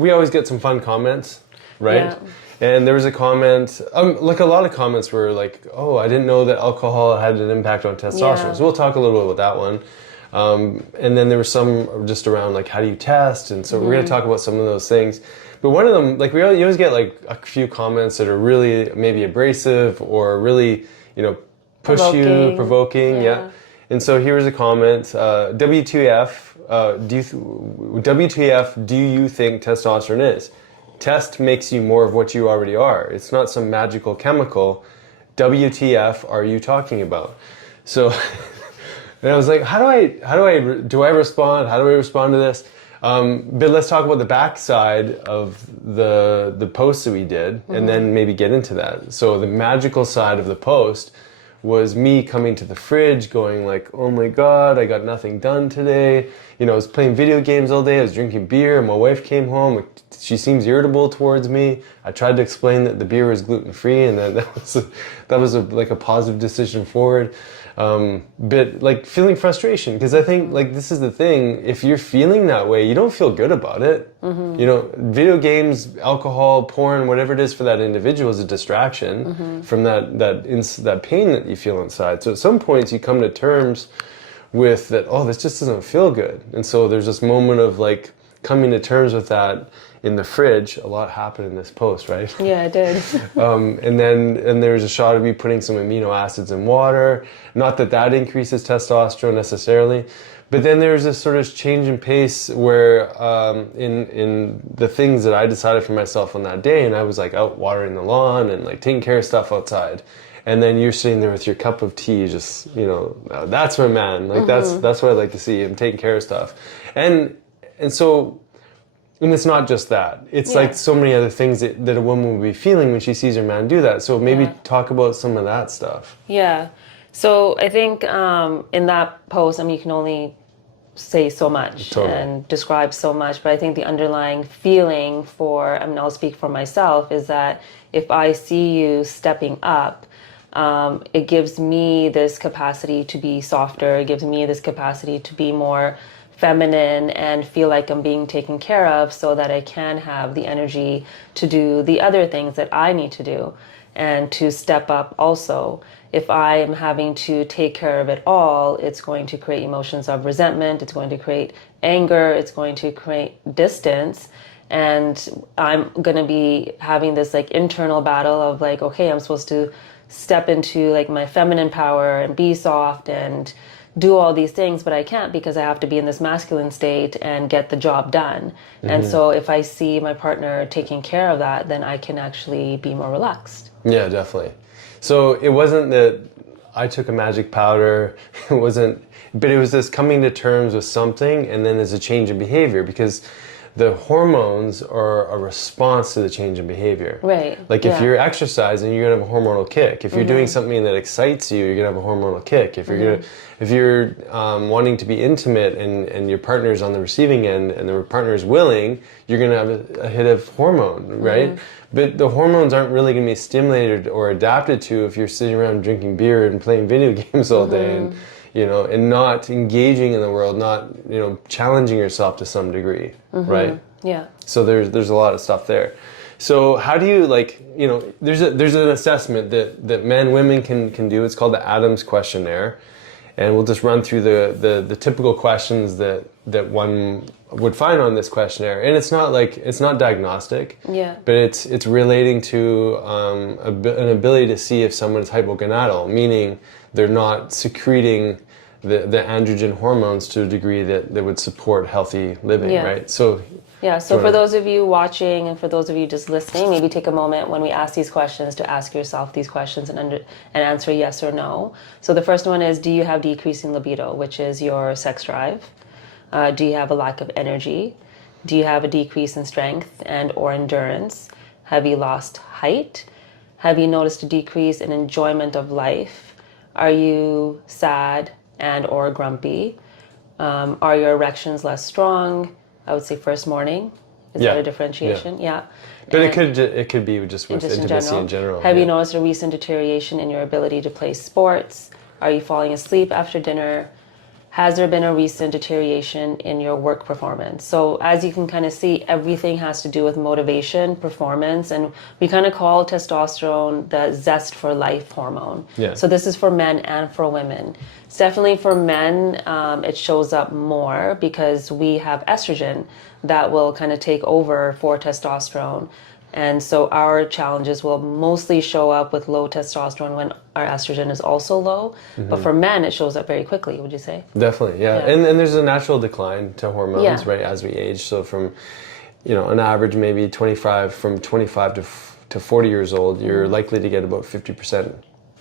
We always get some fun comments, right? Yeah. And there was a comment, like a lot of comments were like, oh, I didn't know that alcohol had an impact on testosterone. Yeah. So we'll talk a little bit about that one. And then there was some just around like, how do you test? And so we're going to talk about some of those things. But one of them, like you always get like a few comments that are really maybe abrasive or really, push you, provoking. Yeah. And so here was a comment, WTF, WTF, do you think testosterone is? Test makes you more of what you already are. It's not some magical chemical. WTF are you talking about? So, and I was like, do I respond? How do I respond to this? But let's talk about the backside of the post that we did, and then maybe get into that. So the magical side of the post was me coming to the fridge going like, oh my God, I got nothing done today. I was playing video games all day. I was drinking beer. My wife came home. She seems irritable towards me. I tried to explain that the beer was gluten-free, and that was like a positive decision forward. But like feeling frustration, because I think like this is the thing. If you're feeling that way, you don't feel good about it. Video games, alcohol, porn, whatever it is for that individual is a distraction from that pain that you feel inside. So at some points you come to terms with that, oh, this just doesn't feel good. And so there's this moment of like coming to terms with that in the fridge. A lot happened in this post, right? Yeah, it did. And there was a shot of me putting some amino acids in water. Not that increases testosterone necessarily, but then there's this sort of change in pace where in the things that I decided for myself on that day, and I was like out watering the lawn and like taking care of stuff outside. And then you're sitting there with your cup of tea, just, that's my man. Like that's what I like to see, him taking care of stuff. And so, and it's not just that. It's like so many other things that a woman will be feeling when she sees her man do that. So maybe talk about some of that stuff. Yeah. So I think in that post, you can only say so much and describe so much, but I think the underlying feeling I'll speak for myself, is that if I see you stepping up, it gives me this capacity to be softer. It gives me this capacity to be more feminine and feel like I'm being taken care of, so that I can have the energy to do the other things that I need to do and to step up also. If I am having to take care of it all, it's going to create emotions of resentment. It's going to create anger. It's going to create distance. And I'm going to be having this like internal battle of like, okay, I'm supposed to step into like my feminine power and be soft and do all these things, but I can't because I have to be in this masculine state and get the job done. And so if I see my partner taking care of that, then I can actually be more relaxed. Yeah, definitely. So it wasn't that I took a magic powder, but it was this coming to terms with something, and then there's a change in behavior, because the hormones are a response to the change in behavior. Right. Like if you're exercising, you're gonna have a hormonal kick. If you're doing something that excites you, you're gonna have a hormonal kick. If you're wanting to be intimate and your partner's on the receiving end and the partner is willing, you're gonna have a hit of hormone, right? But the hormones aren't really gonna be stimulated or adapted to if you're sitting around drinking beer and playing video games all day and not engaging in the world, not challenging yourself to some degree, right? Yeah. So there's a lot of stuff there. So how do you there's an assessment that men, women can do. It's called the Adams questionnaire, and we'll just run through the typical questions that one would find on this questionnaire. And it's not diagnostic, but it's relating to an ability to see if someone is hypogonadal, meaning they're not secreting the androgen hormones to a degree that would support healthy living, right? So for those of you watching and for those of you just listening, maybe take a moment when we ask these questions to ask yourself these questions and answer yes or no. So the first one is, do you have decreasing libido, which is your sex drive? Do you have a lack of energy? Do you have a decrease in strength and or endurance? Have you lost height? Have you noticed a decrease in enjoyment of life? Are you sad and or grumpy? Are your erections less strong? I would say first morning. Is that a differentiation? Yeah. But it could be just with intimacy in general. Have you noticed a recent deterioration in your ability to play sports? Are you falling asleep after dinner? has there been a recent deterioration in your work performance? So as you can kind of see, everything has to do with motivation, performance, and we kind of call testosterone the zest for life hormone. Yeah. So this is for men and for women. It's definitely for men, it shows up more because we have estrogen that will kind of take over for testosterone. And so our challenges will mostly show up with low testosterone when our estrogen is also low. But for men, it shows up very quickly, would you say? Definitely, yeah. Yeah. And there's a natural decline to hormones, Yeah. right, as we age. So from, an average maybe 25 to 40 years old, you're likely to get about 50%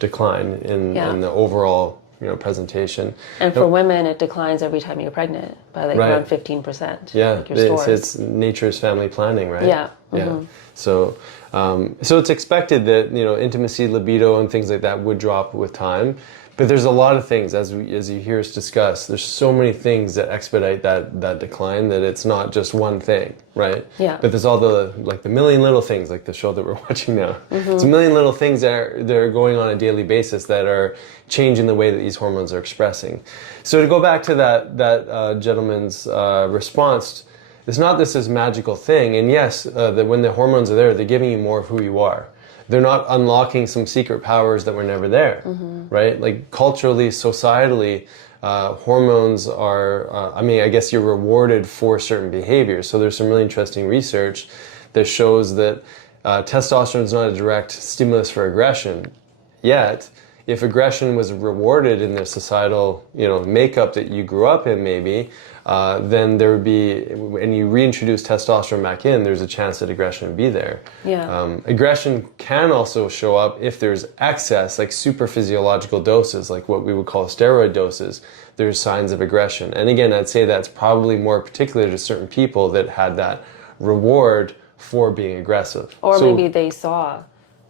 decline in the overall, presentation. And for women, it declines every time you're pregnant by like around 15%. Yeah, like your stores. it's nature's family planning, right? Yeah. Yeah. So, so it's expected that intimacy, libido, and things like that would drop with time. But there's a lot of things, as you hear us discuss. There's so many things that expedite that decline that it's not just one thing, right? Yeah. But there's all the million little things, like the show that we're watching now. It's a million little things that are going on a daily basis that are changing the way that these hormones are expressing. So to go back to that gentleman's response. It's not this magical thing, and yes, that when the hormones are there, they're giving you more of who you are. They're not unlocking some secret powers that were never there, right? Like culturally, societally, hormones are, I guess you're rewarded for certain behaviors. So there's some really interesting research that shows that testosterone is not a direct stimulus for aggression, yet if aggression was rewarded in the societal, makeup that you grew up in, maybe, then there would be, and you reintroduce testosterone back in, there's a chance that aggression would be there. Yeah. Aggression can also show up if there's excess, like super physiological doses, like what we would call steroid doses. There's signs of aggression. And again, I'd say that's probably more particular to certain people that had that reward for being aggressive. Or maybe they saw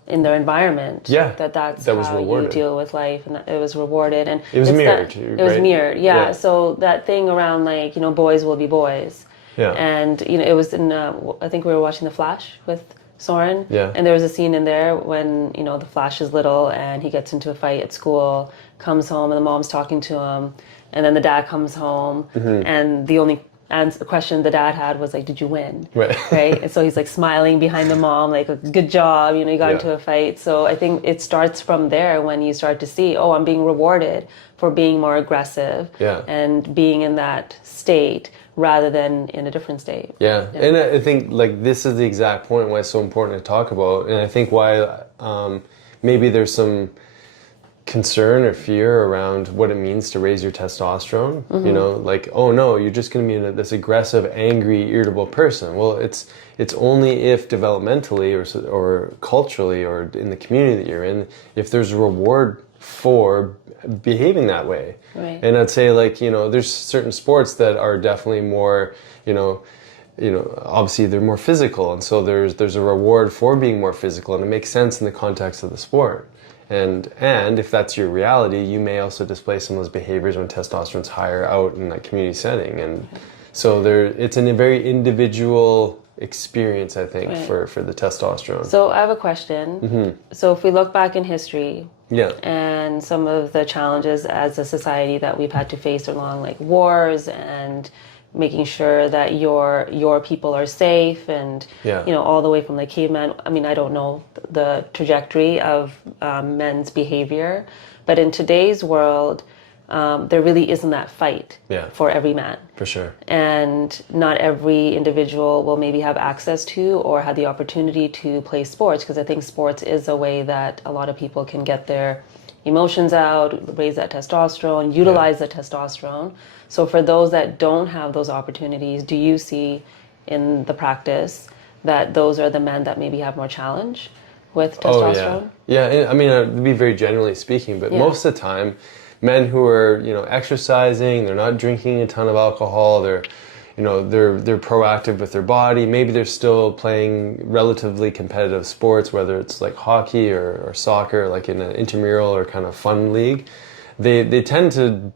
in their environment that's that was how rewarded. you deal with life, and that it was rewarded, and it was mirrored. It was mirrored, yeah. So that thing around like boys will be boys, and it was in I think we were watching The Flash with Soren, and there was a scene in there when the Flash is little and he gets into a fight at school, comes home and the mom's talking to him, and then the dad comes home and the only the question the dad had was like, did you win? Right? And so he's like smiling behind the mom, like, good job, you got into a fight. So I think it starts from there when you start to see, oh, I'm being rewarded for being more aggressive and being in that state rather than in a different state. Yeah. And I think like this is the exact point why it's so important to talk about. And I think why maybe there's some concern or fear around what it means to raise your testosterone. Like, oh no, you're just going to be this aggressive, angry, irritable person. Well, it's only if developmentally or culturally or in the community that you're in, if there's a reward for behaving that way. Right. And I'd say like, there's certain sports that are definitely more, obviously they're more physical, and so there's a reward for being more physical, and it makes sense in the context of the sport. And if that's your reality, you may also display some of those behaviors when testosterone's higher out in that community setting. And so it's a very individual experience, I think, for the testosterone. So I have a question. So if we look back in history and some of the challenges as a society that we've had to face along like wars and making sure that your people are safe and all the way from like caveman. I mean, I don't know the trajectory of men's behavior, but in today's world, there really isn't that fight for every man. For sure. And not every individual will maybe have access to or have the opportunity to play sports, because I think sports is a way that a lot of people can get their emotions out, raise that testosterone, utilize the testosterone. So for those that don't have those opportunities, do you see in the practice that those are the men that maybe have more challenge with testosterone? Oh, yeah. I mean, to be very generally speaking, but most of the time, men who are, exercising, they're not drinking a ton of alcohol, they're proactive with their body. Maybe they're still playing relatively competitive sports, whether it's like hockey or soccer, like in an intramural or kind of fun league. They tend to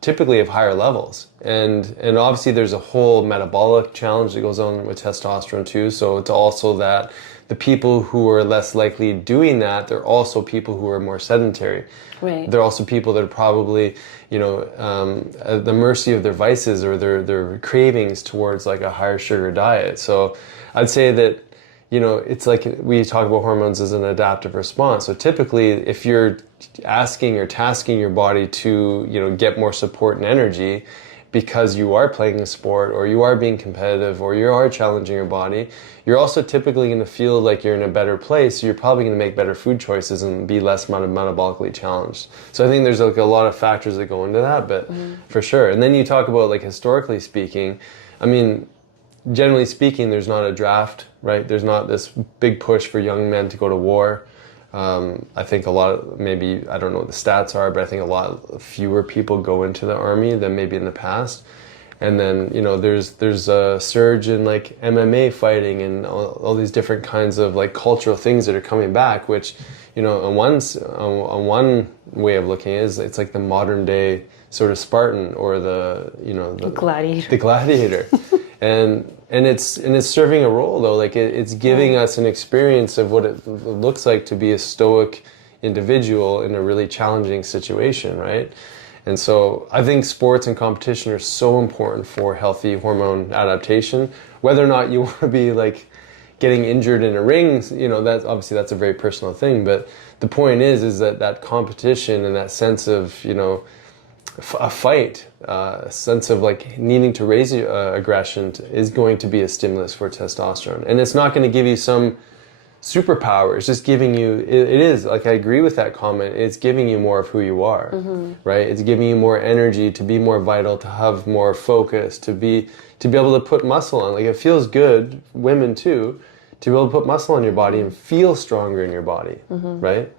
typically have higher levels. And obviously there's a whole metabolic challenge that goes on with testosterone too. So it's also that the people who are less likely doing that, they're also people who are more sedentary. Right. They're also people that are probably, at the mercy of their vices or their cravings towards like a higher sugar diet. So I'd say that, it's like we talk about hormones as an adaptive response. So typically, if you're asking or tasking your body to, get more support and energy because you are playing a sport or you are being competitive or you are challenging your body, you're also typically going to feel like you're in a better place. So you're probably going to make better food choices and be less metabolically challenged. So I think there's like a lot of factors that go into that, but for sure. And then you talk about like historically speaking, I mean, generally speaking, there's not a draft, right? There's not this big push for young men to go to war. I think a lot, maybe, I don't know what the stats are, but I think a lot fewer people go into the army than maybe in the past. And then, there's a surge in like MMA fighting and all these different kinds of like cultural things that are coming back, which, on one way of looking at it is it's like the modern day sort of Spartan or the gladiator. The gladiator. and it's serving a role though, like it's giving us an experience of what it looks like to be a stoic individual in a really challenging situation, right? And so I think sports and competition are so important for healthy hormone adaptation. Whether or not you want to be like getting injured in a ring, that's obviously that's a very personal thing. But the point is that competition and that sense of, a fight, a sense of like needing to raise aggression is going to be a stimulus for testosterone. And it's not going to give you some superpower. It's just giving you, it is, like I agree with that comment, it's giving you more of who you are, right? It's giving you more energy to be more vital, to have more focus, to be able to put muscle on. Like it feels good, women too, to be able to put muscle on your body and feel stronger in your body, right?